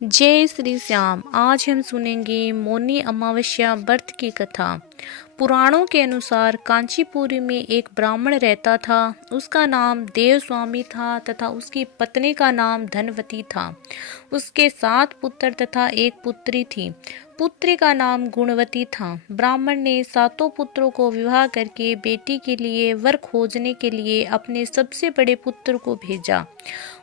जय श्री श्याम। आज हम सुनेंगे मौनी अमावस्या व्रत की कथा। पुराणों के अनुसार कांचीपुरी में एक ब्राह्मण रहता था। उसका नाम देवस्वामी था तथा उसकी पत्नी का नाम धनवती था। उसके 7 पुत्र तथा एक पुत्री थी। पुत्री का नाम गुणवती था। ब्राह्मण ने 7 पुत्रों को विवाह करके बेटी के लिए वर खोजने के लिए अपने सबसे बड़े पुत्र को भेजा।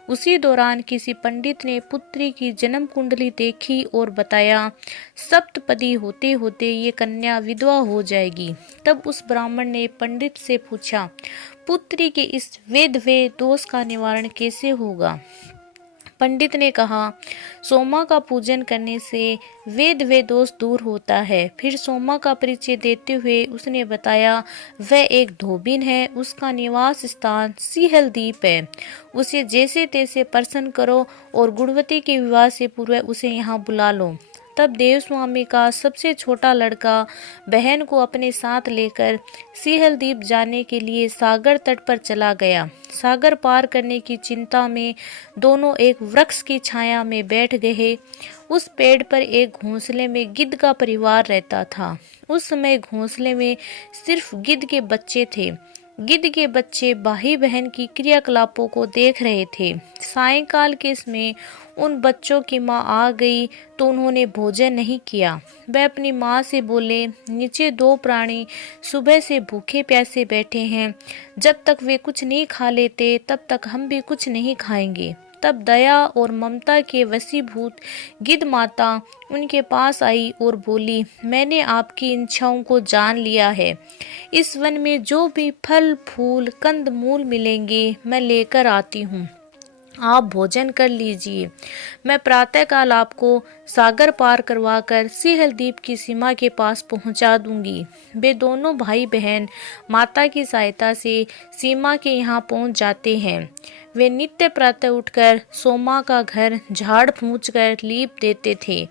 उसी दौरान किसी पंडित ने पुत्री की जन्म कुंडली देखी और बताया, सप्तपदी होते होते ये कन्या विधवा हो जाएगी। तब उस ब्राह्मण ने पंडित से पूछा, पुत्री के इस वेदवे दोष का निवारण कैसे होगा? पंडित ने कहा, सोमा का पूजन करने से वेद वे दोष दूर होता है। फिर सोमा का परिचय देते हुए उसने बताया, वह एक धोबिन है। उसका निवास स्थान सिहल द्वीप है। उसे जैसे तैसे प्रसन्न करो और गुणवती के विवाह से पूर्व उसे यहाँ बुला लो। तब देवस्वामी का सबसे छोटा लड़का बहन को अपने साथ लेकर सिहल द्वीप जाने के लिए सागर तट पर चला गया। सागर पार करने की चिंता में दोनों एक वृक्ष की छाया में बैठ गए। उस पेड़ पर एक घोंसले में गिद्ध का परिवार रहता था। उस समय घोंसले में सिर्फ गिद्ध के बच्चे थे। गिद्ध के बच्चे भाई बहन की क्रियाकलापों को देख रहे थे। सायंकाल के समय उन बच्चों की माँ आ गई तो उन्होंने भोजन नहीं किया। वह अपनी माँ से बोले, नीचे 2 प्राणी सुबह से भूखे प्यासे बैठे हैं। जब तक वे कुछ नहीं खा लेते तब तक हम भी कुछ नहीं खाएंगे। तब दया और ममता के वशीभूत गिद्ध माता उनके पास आई और बोली, मैंने आपकी इच्छाओं को जान लिया है। इस वन में जो भी फल फूल कंद मूल मिलेंगे मैं लेकर आती हूँ। आप भोजन कर लीजिए। मैं प्रातःकाल आपको सागर पार करवाकर सिहल द्वीप की सीमा के पास पहुंचा दूंगी। वे दोनों भाई बहन माता की सहायता से सीमा के यहाँ पहुंच जाते हैं। वे नित्य प्रातः उठकर सोमा का घर झाड़ फूंच कर लीप देते थे।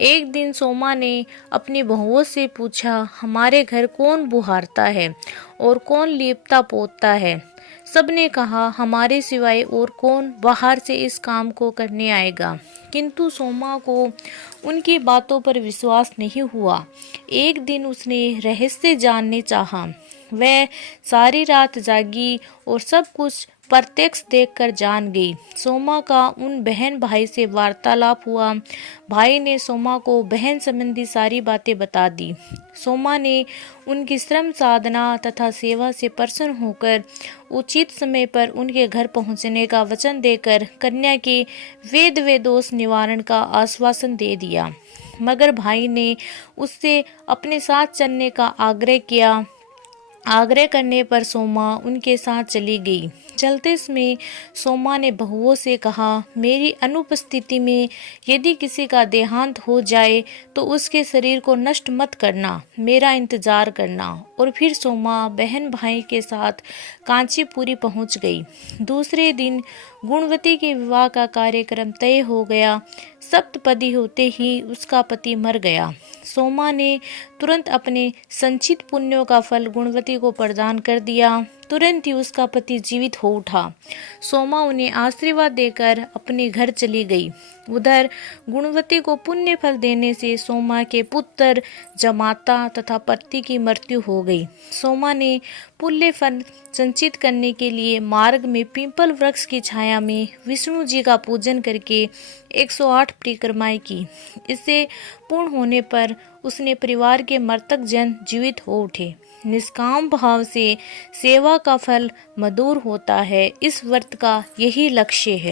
एक दिन सोमा ने अपनी बहुओं से पूछा, हमारे घर कौन बुहारता है और कौन लीपता पोतता है? सबने कहा, हमारे सिवाय और कौन बाहर से इस काम को करने आएगा। किंतु सोमा को उनकी बातों पर विश्वास नहीं हुआ। एक दिन उसने रहस्य जानने चाहा। वह सारी रात जागी और सब कुछ प्रत्यक्ष देखकर जान गई। सोमा का उन बहन भाई से वार्तालाप हुआ। भाई ने सोमा को बहन संबंधी सारी बातें बता दी। सोमा ने उनकी श्रम साधना तथा सेवा से प्रसन्न होकर उचित समय पर उनके घर पहुंचने का वचन देकर कन्या के वेद वे दोष निवारण का आश्वासन दे दिया। मगर भाई ने उससे अपने साथ चलने का आग्रह किया। आग्रह करने पर सोमा उनके साथ चली गई। चलते समय सोमा ने बहुओं से कहा, मेरी अनुपस्थिति में यदि किसी का देहांत हो जाए तो उसके शरीर को नष्ट मत करना, मेरा इंतजार करना। और फिर सोमा बहन भाई के साथ कांचीपुरी पहुंच गई। दूसरे दिन गुणवती के विवाह का कार्यक्रम तय हो गया। सप्तपदी होते ही उसका पति मर गया। सोमा ने तुरंत अपने संचित पुण्यों का फल गुणवती को प्रदान कर दिया। तुरंत ही उसका पति जीवित हो उठा। सोमा उन्हें आशीर्वाद देकर अपने घर चली गई। उधर गुणवती को पुण्य फल देने से सोमा के पुत्र जमाता तथा पति की मृत्यु हो गई। सोमा ने पुण्य फल संचित करने के लिए मार्ग में पीपल वृक्ष की छाया में विष्णु जी का पूजन करके 108 परिक्रमाएं की। इससे पूर्ण होने पर उसने परिवार के मृतक जन जीवित हो उठे। निष्काम भाव से सेवा का फल मधुर होता है। इस व्रत का यही लक्ष्य है।